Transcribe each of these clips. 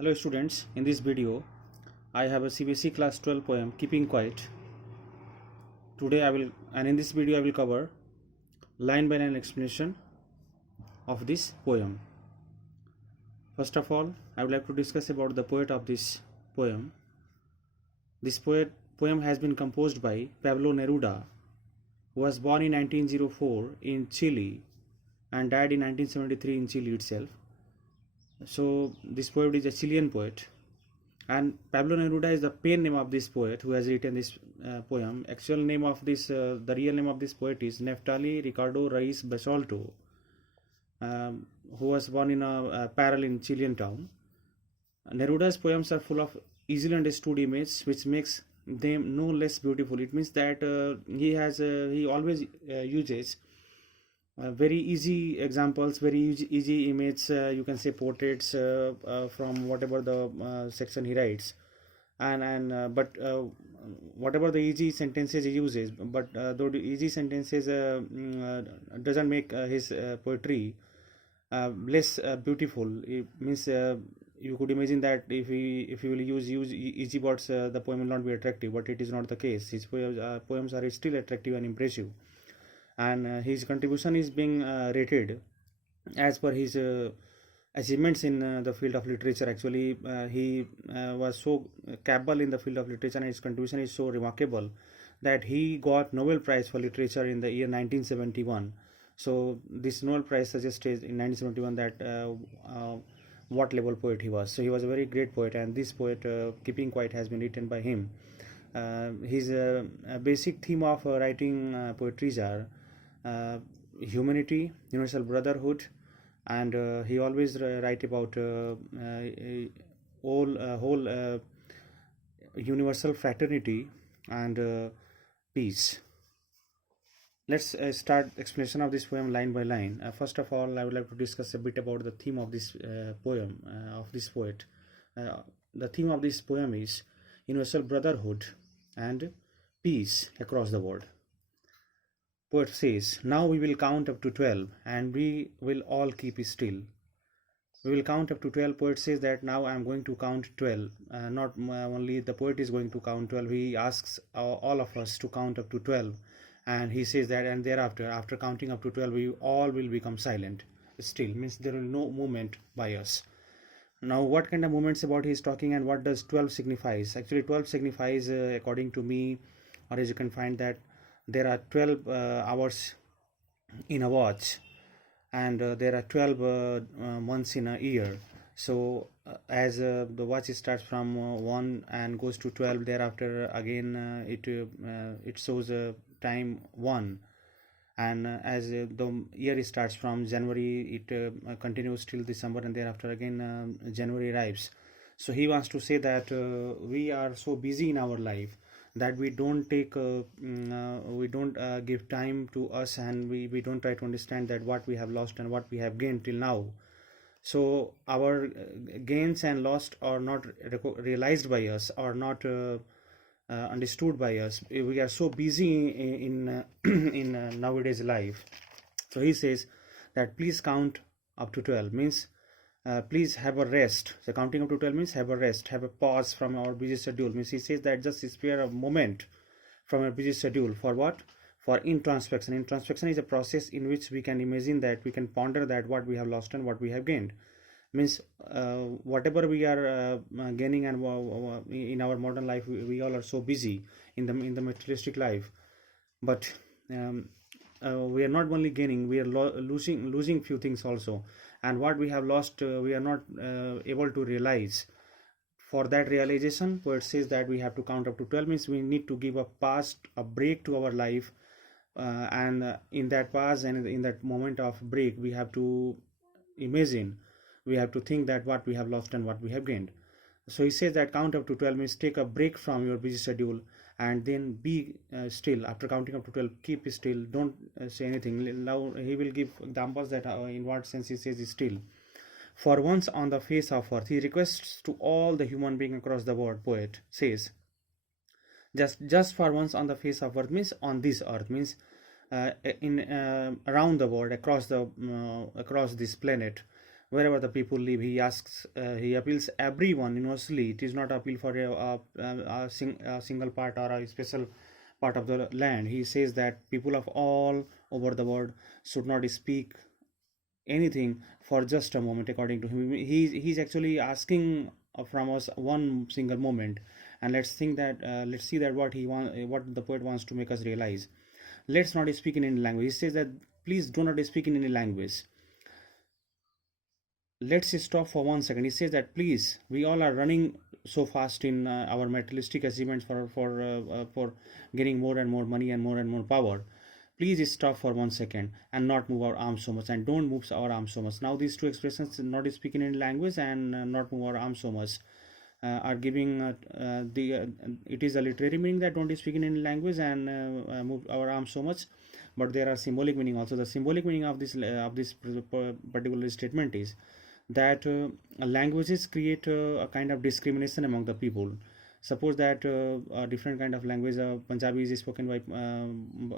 Hello students, in this video I have a CBSE class 12 poem Keeping Quiet. In this video I will cover line by line explanation of this poem. First of all, I would like to discuss about the poet of this poem. This poem has been composed by Pablo Neruda, who was born in 1904 in Chile and died in 1973 in Chile itself. So this poet is a Chilean poet, and Pablo Neruda is the pen name of this poet who has written this poem. Actual name of this, the real name of this poet is Neftali Ricardo Reyes Basolto, who was born in a Parral in Chilean town. Neruda's poems are full of easily understood images, which makes them no less beautiful. It means that he always uses very easy examples, very easy images, you can say portraits from whatever the section he writes, but whatever the easy sentences he uses, but though the easy sentences doesn't make his poetry less beautiful. It means you could imagine that if he will use easy words, the poem will not be attractive, but it is not the case. His poems are still attractive and impressive, and his contribution is being rated as per his achievements in the field of literature. Actually, he was so capable in the field of literature, and his contribution is so remarkable that he got Nobel Prize for Literature in the year 1971. So this Nobel Prize suggests in 1971 that what level poet he was. So he was a very great poet, and this poet, Keeping Quiet, has been written by him. His basic theme of writing poetries are humanity, universal brotherhood, and he always write about whole universal fraternity and peace. Let's start explanation of this poem line by line. First of all, I would like to discuss a bit about the theme of this poem of this poet. The theme of this poem is universal brotherhood and peace across the world. Poet says, now we will count up to 12 and we will all keep still. We will count up to 12. Poet says that now I am going to count 12. Not only the poet is going to count 12, he asks all of us to count up to 12. And he says that, and thereafter, after counting up to 12, we all will become silent. Still, means there will be no movement by us. Now, what kind of movements about he is talking, and what does 12 signifies? Actually, 12 signifies, according to me, or as you can find that, there are 12 hours in a watch, and there are 12 months in a year. So as the watch starts from 1 and goes to 12, thereafter again it shows time 1, and as the year starts from January, it continues till December, and thereafter again January arrives. So he wants to say that we are so busy in our life that we don't take give time to us, and we don't try to understand that what we have lost and what we have gained till now. So our gains and lost are not realized by us, or not understood by us. We are so busy in nowadays life. So he says that please count up to 12, means please have a rest. So counting up to 12 means have a rest, have a pause from our busy schedule. Means he says that just spare a moment from our busy schedule. For what? For introspection. Introspection is a process in which we can imagine that, we can ponder that what we have lost and what we have gained. Means whatever we are gaining, and in our modern life, we all are so busy in the materialistic life, but we are not only gaining, we are losing few things also, and what we have lost we are not able to realize. For that realization, poet says that we have to count up to 12, means we need to give a break to our life, and in that pause and in that moment of break, we have to imagine, we have to think that what we have lost and what we have gained. So he says that count up to 12 means take a break from your busy schedule, and then be still. After counting up to 12, keep still, don't say anything. Now he will give examples that in what sense he says still. For once on the face of earth, he requests to all the human beings across the world. Poet says, just for once on the face of earth means on this earth, means in around the world, across this planet, wherever the people live. He asks, he appeals everyone universally. It is not appeal for a single part or a special part of the land. He says that people of all over the world should not speak anything for just a moment. According to him, he's actually asking from us one single moment. And let's think that let's see that what the poet wants to make us realize. Let's not speak in any language. He says that please do not speak in any language. Let's stop for 1 second. He says that please, we all are running so fast in our materialistic achievements for getting more and more money and more power. Please stop for 1 second and not move our arms so much, and don't move our arms so much. Now these two expressions, not speaking in language and not move our arms so much, are giving it is a literary meaning, that don't speak in any language and move our arms so much. But there are symbolic meaning also. The symbolic meaning of this particular statement is that languages create a kind of discrimination among the people. Suppose that a different kind of language, Punjabi is spoken by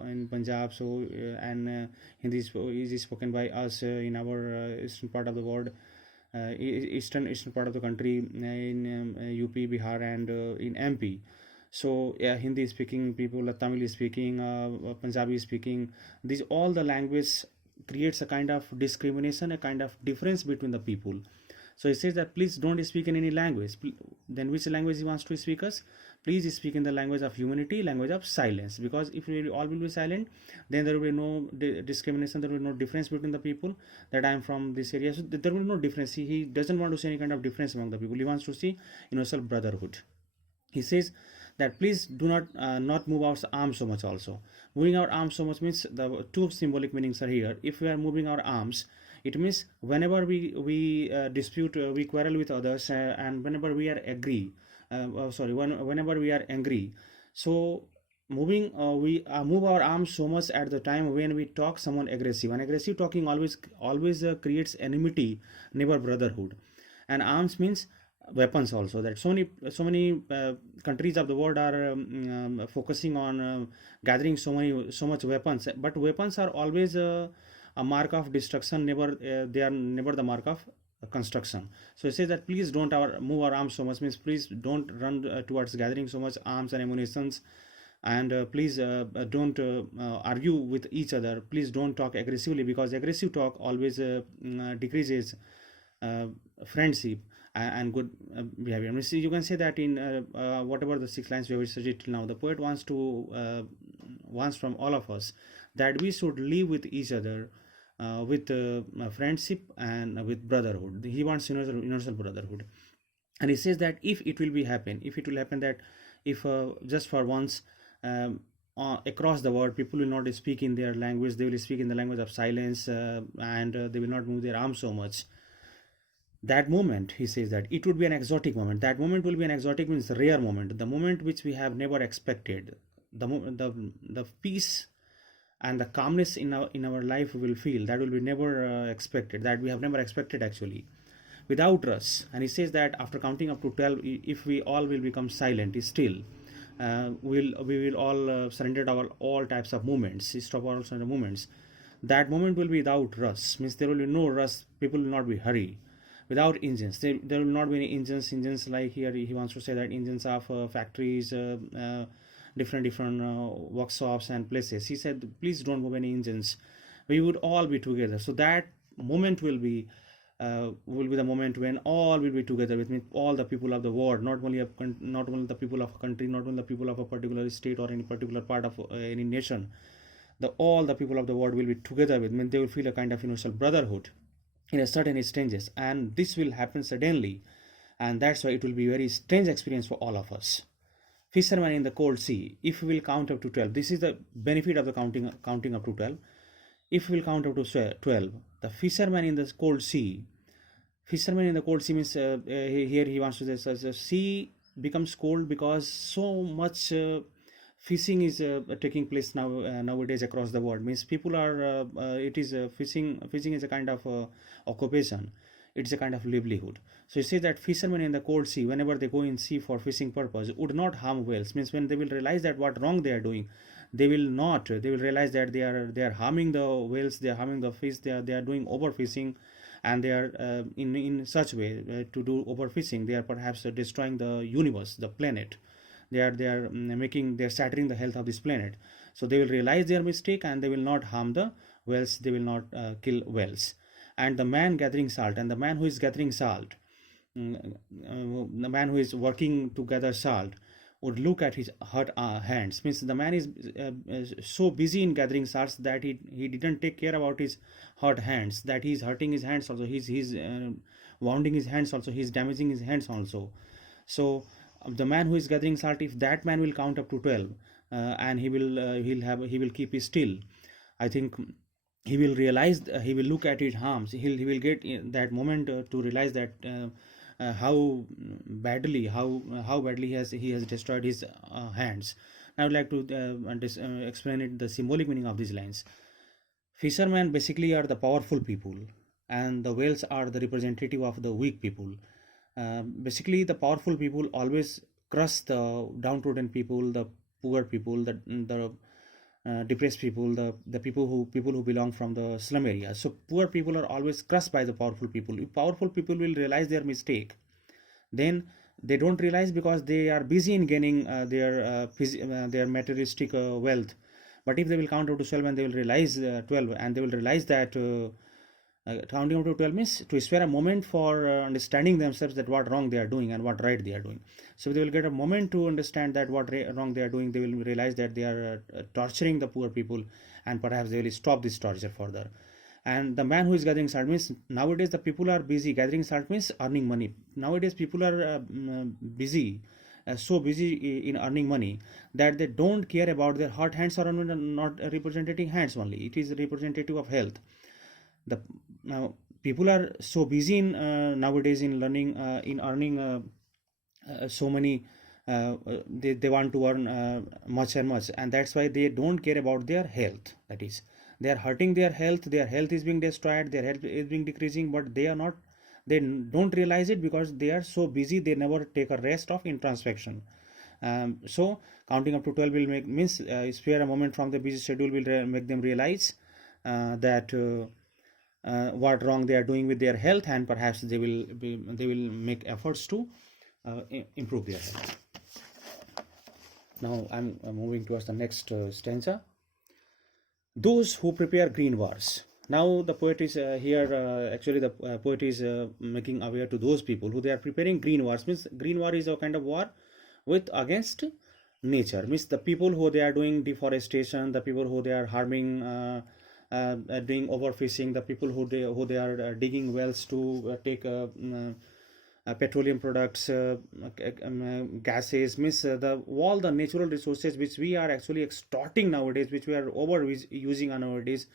in Punjab, so and Hindi is spoken by us in our eastern part of the world, eastern part of the country, in UP, Bihar, and in MP. So yeah, Hindi speaking people, Tamil speaking, Punjabi speaking, these all the language creates a kind of discrimination, a kind of difference between the people. So he says that please don't speak in any language. Then which language he wants to speak us? Please speak in the language of humanity, language of silence. Because if we all will be silent, then there will be no discrimination, there will be no difference between the people, that I am from this area. So there will be no difference. He doesn't want to see any kind of difference among the people. He wants to see universal brotherhood. He says that please do not move our arms so much also. Moving our arms so much means the two symbolic meanings are here. If we are moving our arms, it means whenever we dispute, we quarrel with others, and whenever we are whenever we are angry. So moving we move our arms so much at the time when we talk someone aggressive. And aggressive talking always creates enmity, never brotherhood. And arms means weapons also. That so many countries of the world are focusing on gathering so much weapons, but weapons are always a mark of destruction, never they are never the mark of construction. So it says that please don't move our arms so much, means please don't run towards gathering so much arms and ammunitions, and please don't argue with each other. Please don't talk aggressively, because aggressive talk always decreases friendship and good behavior. I mean, see, you can say that in whatever the 6 lines we have studied till now, the poet wants from all of us that we should live with each other with friendship and with brotherhood. He wants universal brotherhood. And he says that if it will happen that if just for once across the world people will not speak in their language, they will speak in the language of silence, and they will not move their arms so much. That moment, he says that it would be an exotic moment. That moment will be an exotic, means a rare moment, the moment which we have never expected. The peace and the calmness in our life we will feel, that will be never expected, that we have never expected actually, without us. And he says that after counting up to 12, if we all will become silent still, we will all surrender our all types of movements, stop all kinds of movements. That moment will be without rush, means there will be no rush, people will not be hurry. Without engines, there will not be any engines like here he wants to say that engines of factories, different workshops and places. He said please don't move any engines, we would all be together. So that moment will be the moment when all will be together, with me all the people of the world, not only the people of a country, not only the people of a particular state or any particular part of any nation. All the people of the world will be together with me. They will feel a kind of universal brotherhood in a certain stages, and this will happen suddenly, and that's why it will be a very strange experience for all of us. Fisherman in the cold sea, if we will count up to 12, this is the benefit of the counting up to 12. If we will count up to 12, the fisherman in the cold sea means here he wants to say the sea becomes cold because so much fishing is taking place nowadays across the world. Means people are fishing is a kind of occupation, it's a kind of livelihood. So you say that fishermen in the cold sea, whenever they go in sea for fishing purpose, would not harm whales. Means when they will realize that what wrong they are doing, they will realize that they are harming the whales, they are harming the fish, they are doing overfishing, and they are in such way to do overfishing. They are perhaps destroying the universe, the planet. They're shattering the health of this planet. So they will realize their mistake, and they will not harm the whales. They will not kill whales. And the man gathering salt, and the man who is gathering salt, the man who is working to gather salt, would look at his hurt hands. Means the man is so busy in gathering salts that he didn't take care about his hurt hands, that he's hurting his hands also, he's wounding his hands also, he's damaging his hands also. So the man who is gathering salt, if that man will count up to 12, and he will keep still, I think he will realize, he will look at his harms, he will get that moment to realize that how badly he has destroyed his hands. I would like to explain it, the symbolic meaning of these lines. Fishermen basically are the powerful people, and the whales are the representative of the weak people. Basically, the powerful people always crush the downtrodden people, the poor people, the depressed people, the people who belong from the slum area. So poor people are always crushed by the powerful people. If powerful people will realize their mistake, then they don't realize because they are busy in gaining their materialistic wealth. But if they will count up to 12, and they will realize 12, and they will realize that counting up to 12 means to spare a moment for understanding themselves, that what wrong they are doing and what right they are doing. So they will get a moment to understand that what wrong they are doing. They will realize that they are torturing the poor people, and perhaps they will stop this torture further. And the man who is gathering salt, means nowadays the people are busy. Gathering salt means earning money. Nowadays people are busy, so busy in earning money, that they don't care about their hurt hands or not representing hands only. It is representative of health. The people are so busy in nowadays in learning, in earning so many. They want to earn much and much, and that's why they don't care about their health. That is, they are hurting their health. Their health is being destroyed. Their health is being decreasing, but they don't realize it because they are so busy. They never take a rest of introspection. So counting up to 12 will means spare a moment from the busy schedule will make them realize that what wrong they are doing with their health, and perhaps they will make efforts to improve their health. Now I'm moving towards the next stanza. Those who prepare green wars. Now the poet is actually the poet is making aware to those people who they are preparing green wars. Means green war is a kind of war against nature. Means the people who they are doing deforestation, the people who they are harming, doing overfishing, the people who they are digging wells to take petroleum products, gases, means all the natural resources which we are actually extorting nowadays, which we are overusing nowadays,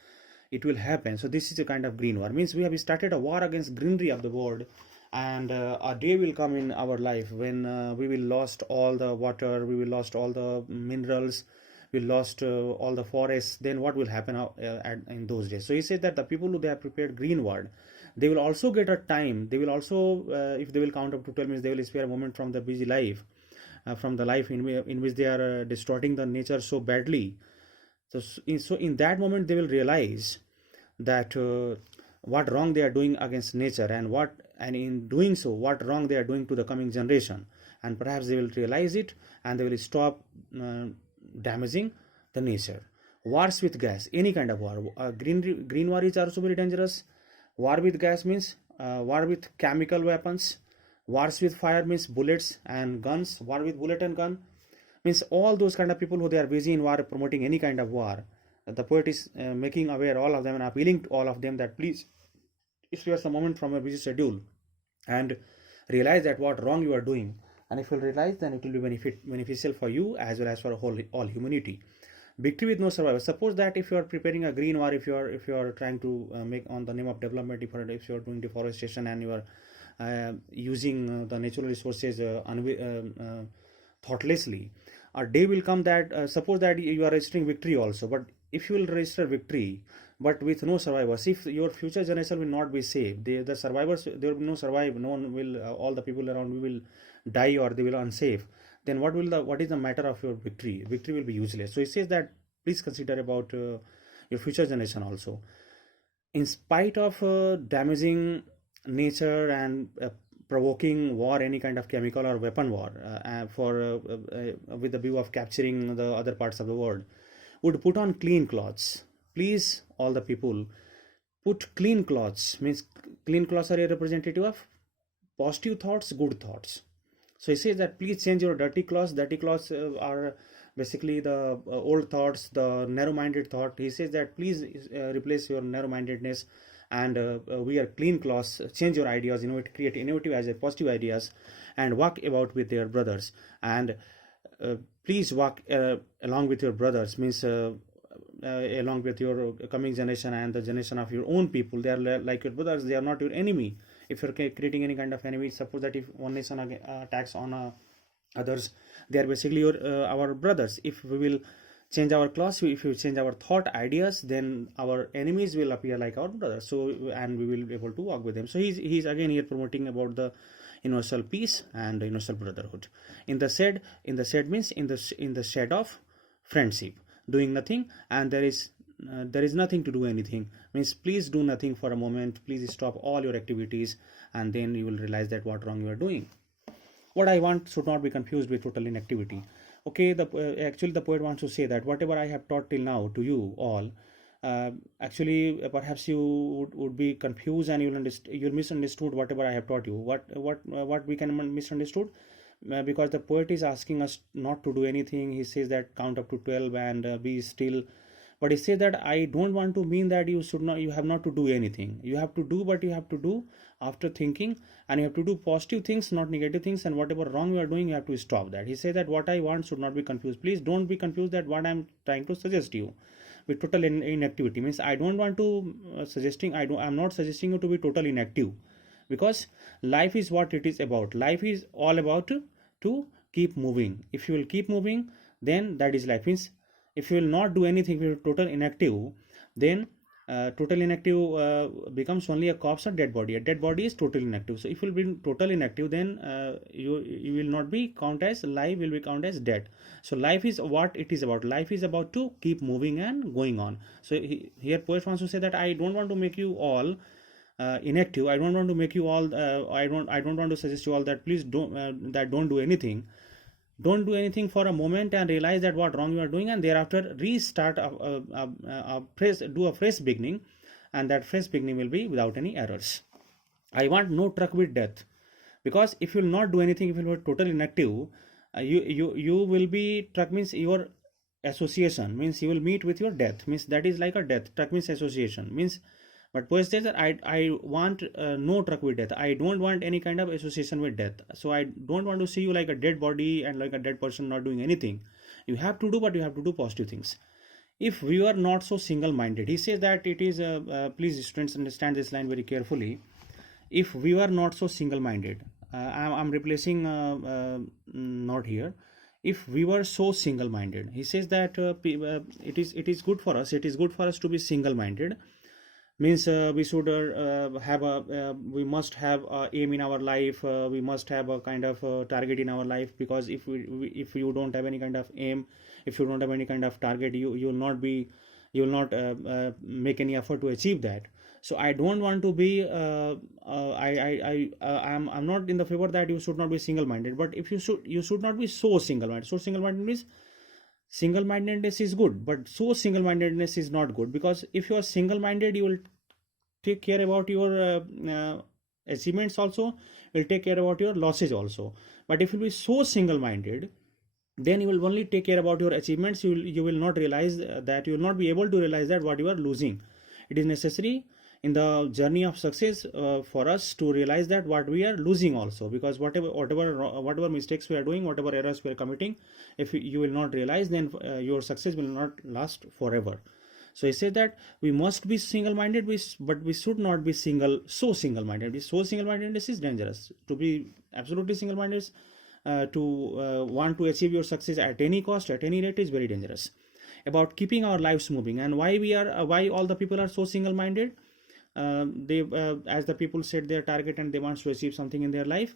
it will happen. So this is a kind of green war. Means we have started a war against greenery of the world, and a day will come in our life when we will lost all the water, we will lost all the minerals, we lost all the forests. Then what will happen in those days? So he said that the people who they have prepared green war, they will also get a time. They will also, if they will count up to 12 minutes, they will spare a moment from the busy life, from the life in which they are distorting the nature so badly. So in that moment, they will realize that what wrong they are doing against nature, and in doing so, what wrong they are doing to the coming generation. And perhaps they will realize it, and they will stop damaging the nature. Wars with gas, any kind of war. Green war is also very dangerous. War with gas means war with chemical weapons. Wars with fire means bullets and guns. War with bullet and gun means all those kind of people who they are busy in war, promoting any kind of war. The poet is making aware all of them and appealing to all of them that please spare some moment from a busy schedule and realize that what wrong you are doing. And if you realize, then it will be beneficial for you as well as for all humanity. Victory with no survivor. Suppose that if you are preparing a green war, if you are trying to make on the name of development, if you are doing deforestation and you are using the natural resources thoughtlessly, a day will come that suppose that you are registering victory also, but if you will register victory but with no survivors, if your future generation will not be saved, the survivors, there will be no survive, no one will, all the people around will die or they will unsafe, then what is the matter of your victory? Victory will be useless. So it says that please consider about your future generation also. in spite of damaging nature and provoking war, any kind of chemical or weapon war, with the view of capturing the other parts of the world, would put on clean clothes. Please, all the people, put clean clothes. Means clean clothes are a representative of positive thoughts, good thoughts. So he says that please change your dirty clothes. Dirty clothes are basically the old thoughts, the narrow-minded thought. He says that please replace your narrow-mindedness and wear clean clothes. Change your ideas, create innovative as positive ideas, and walk about with your brothers. And please walk along with your brothers. Means along with your coming generation and the generation of your own people. They are like your brothers. They are not your enemy. If you're creating any kind of enemy, suppose that if one nation attacks on others, they are basically our brothers. If we will change our class, if we change our thought ideas, then our enemies will appear like our brothers. So, and we will be able to work with them. So he's again here promoting about the universal peace and universal brotherhood. In the shed means in the shed of friendship, doing nothing, and there is nothing to do anything. Means please do nothing for a moment. Please stop all your activities, and then you will realize that what wrong you are doing. What I want should not be confused with total inactivity. Okay, actually the poet wants to say that whatever I have taught till now to you all, actually perhaps you would be confused and you'll misunderstood whatever I have taught you. What we can misunderstood? Because the poet is asking us not to do anything. He says that count up to 12 and be still. But he says that I don't want to mean that you have not to do anything. You have to do, but you have to do after thinking, and you have to do positive things, not negative things, and whatever wrong you are doing, you have to stop that. He says that what I want should not be confused. Please don't be confused that what I'm trying to suggest you with total inactivity. Means I don't want to I'm not suggesting you to be total inactive, because life is what it is about. Life is all about to keep moving. If you will keep moving, then that is life. Means if you will not do anything, if you are total inactive, then total inactive becomes only a corpse or dead body. A dead body is total inactive. So if you will be total inactive, then you will not be count as life, will be count as dead. So life is what it is about. Life is about to keep moving and going on. So here poet wants to say that I don't want to make you all inactive. I don't want to make you all I don't want to suggest you all that please don't do anything. Don't do anything for a moment and realize that what wrong you are doing, and thereafter restart do a fresh beginning, and that fresh beginning will be without any errors. I want no truck with death, because if you will not do anything, if you will be totally inactive, you will be truck means your association, means you will meet with your death, means that is like a death. Truck means association, means, but poet says that I want no truck with death. I don't want any kind of association with death. So I don't want to see you like a dead body and like a dead person not doing anything. You have to do, but you have to do positive things. If we are not so single-minded, he says that it is please students understand this line very carefully. If we were not so single-minded, I'm replacing not here. If we were so single-minded, he says that it is good for us. It is good for us to be single-minded. Means we should have we must have a aim in our life. We must have a kind of target in our life, because if if you don't have any kind of aim, if you don't have any kind of target, you will not make any effort to achieve that. So I don't want to be I'm not in the favor that you should not be single minded, but if you should not be so single minded. So single minded means single mindedness is good, but so single mindedness is not good, because if you are single minded, you will take care about your achievements also, will take care about your losses also. But if you will be so single minded, then you will only take care about your achievements. You will not realize that, you will not be able to realize that what you are losing. It is necessary in the journey of success for us to realize that what we are losing also, because whatever mistakes we are doing, whatever errors we are committing, if you will not realize, then your success will not last forever. So he said that we must be single-minded, but we should not be so single-minded. So single-mindedness is dangerous. To be absolutely single-minded, to want to achieve your success at any cost, at any rate, is very dangerous. About keeping our lives moving, and why all the people are so single-minded. They as the people set their target and they want to achieve something in their life,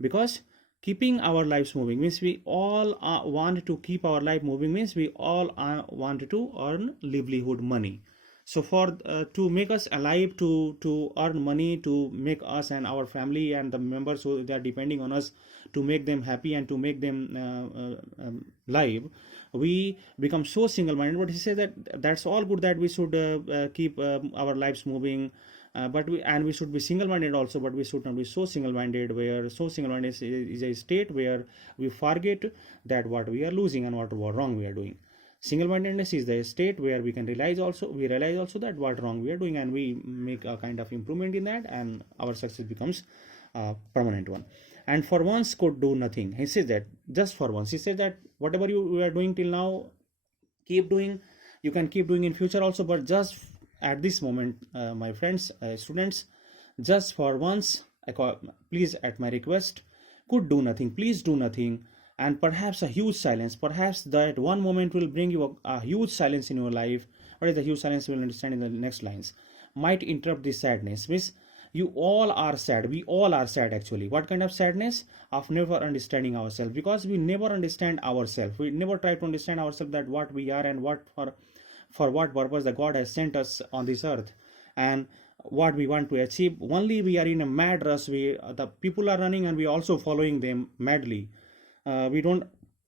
because keeping our lives moving means we all want to keep our life moving, means we all want to earn livelihood money. So for to make us alive, to earn money, to make us and our family and the members who they are depending on us, to make them happy and to make them live, we become so single-minded. But he says that that's all good, that we should keep our lives moving, but we should be single-minded also, but we should not be so single-minded, where so single-minded is a state where we forget that what we are losing and what wrong we are doing. Single-mindedness is the state where we realize also that what wrong we are doing, and we make a kind of improvement in that, and our success becomes a permanent one. And for once could do nothing. He says that just for once. He says that whatever you are doing till now, keep doing. You can keep doing in future also, but just at this moment, my friends, students, just for once, please, at my request, could do nothing. Please do nothing. And perhaps a huge silence, perhaps that one moment will bring you a huge silence in your life. What is the huge silence? We will understand in the next lines. Might interrupt this sadness. Means you all are sad. We all are sad actually. What kind of sadness? Of never understanding ourselves, because we never understand ourselves. We never try to understand ourselves, that what we are and what for what purpose the God has sent us on this earth, and what we want to achieve. Only we are in a mad rush. The people are running and we also following them madly. We don't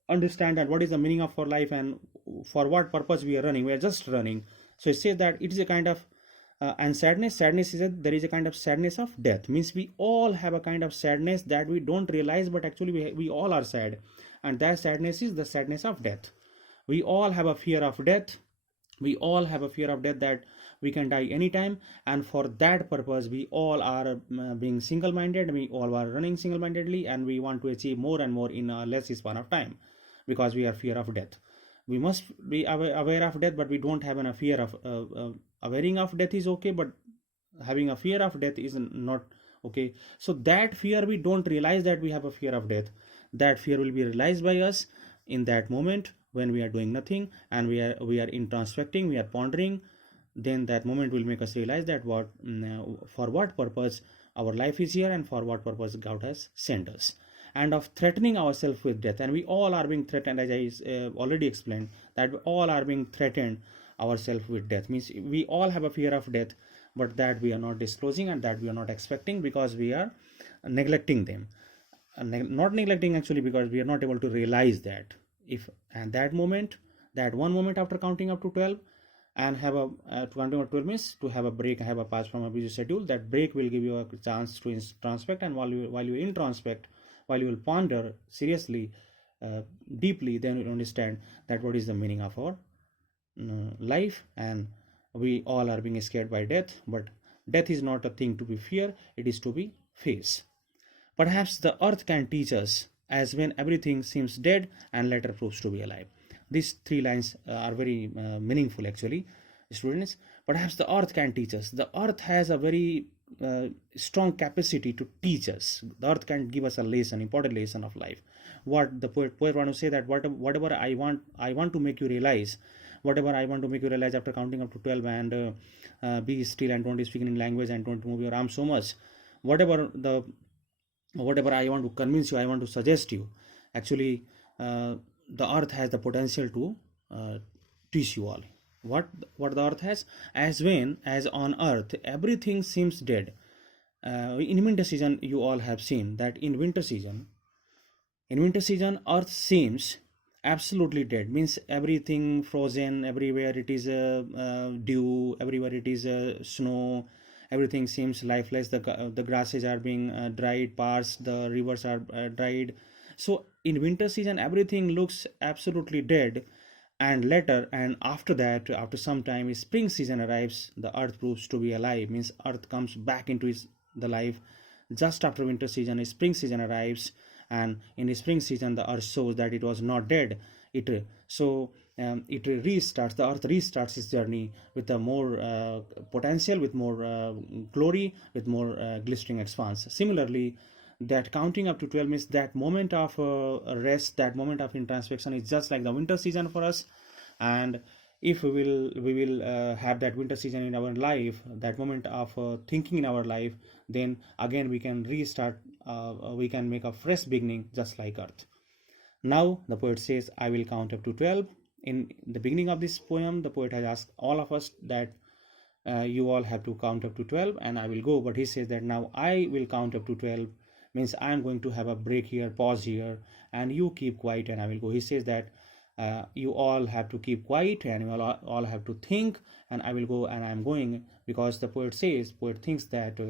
understand that what is the meaning of our life and for what purpose we are running. We are just running. So it says that it is a kind of and sadness is that there is a kind of sadness of death. Means we all have a kind of sadness that we don't realize, but actually we all are sad, and that sadness is the sadness of death. We all have a fear of death. We all have a fear of death, that we can die anytime, and for that purpose we all are being single-minded. We all are running single-mindedly, and we want to achieve more and more in a less span of time, because we are fear of death. We must be aware of death, but we don't have a fear of awareing of death is okay, but having a fear of death is not okay. So that fear, we don't realize that we have a fear of death. That fear will be realized by us in that moment when we are doing nothing, and we are introspecting, we are pondering. Then that moment will make us realize that for what purpose our life is here, and for what purpose God has sent us, and of threatening ourselves with death. And we all are being threatened, as I already explained, that we all are being threatened ourselves with death. Means we all have a fear of death, but that we are not disclosing, and that we are not expecting, because we are neglecting them. Not neglecting actually, because we are not able to realize that. If and that moment, that one moment after counting up to 12, and have a to counting up to 12 means to have a break, have a pass from a busy schedule. That break will give you a chance to introspect, and while you introspect, while you will ponder seriously, deeply, then you understand that what is the meaning of our life. And we all are being scared by death, but death is not a thing to be feared, it is to be faced. Perhaps the earth can teach us, as when everything seems dead and later proves to be alive. These three lines are very meaningful actually, students. Perhaps the earth can teach us. The earth has a very strong capacity to teach us. The earth can give us a lesson, important lesson of life. What the poet want to say, that whatever I want to make you realize, whatever I want to make you realize after counting up to 12, and be still and don't speak in language and don't move your arm so much. Whatever I want to convince you, I want to suggest you, actually the earth has the potential to teach you all. What the earth has, as on earth everything seems dead. In winter season, you all have seen that in winter season earth seems absolutely dead. Means everything frozen, everywhere it is dew, everywhere it is snow, everything seems lifeless. The grasses are being dried, parched, the rivers are dried. So in winter season everything looks absolutely dead, and later, and after that, after some time, spring season arrives, the earth proves to be alive. Means earth comes back into the life. Just after winter season, spring season arrives, and in the spring season the earth shows that it was not dead. It restarts, the earth restarts its journey with a more potential, with more glory, with more glistening expanse. Similarly, that counting up to 12 means that moment of rest, that moment of introspection is just like the winter season for us. And if we will have that winter season in our life, that moment of thinking in our life, then again we can restart, we can make a fresh beginning, just like earth. Now the poet says, I will count up to 12. In the beginning of this poem, the poet has asked all of us that you all have to count up to 12 and I will go. But he says that now I will count up to 12, means I'm going to have a break here, pause here, and you keep quiet and I will go. He says that you all have to keep quiet and you all have to think, and I will go, and I'm going, because the poet thinks that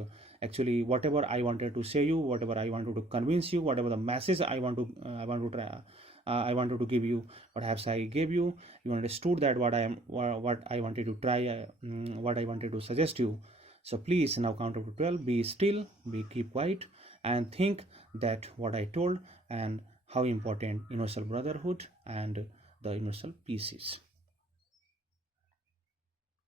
actually whatever I wanted to say you, whatever I wanted to convince you, whatever the message I wanted to give you, perhaps I gave you, you understood that what I wanted to try, what I wanted to suggest you. So please now count up to 12, be still, keep quiet, and think that what I told and how important universal brotherhood and the universal peace is.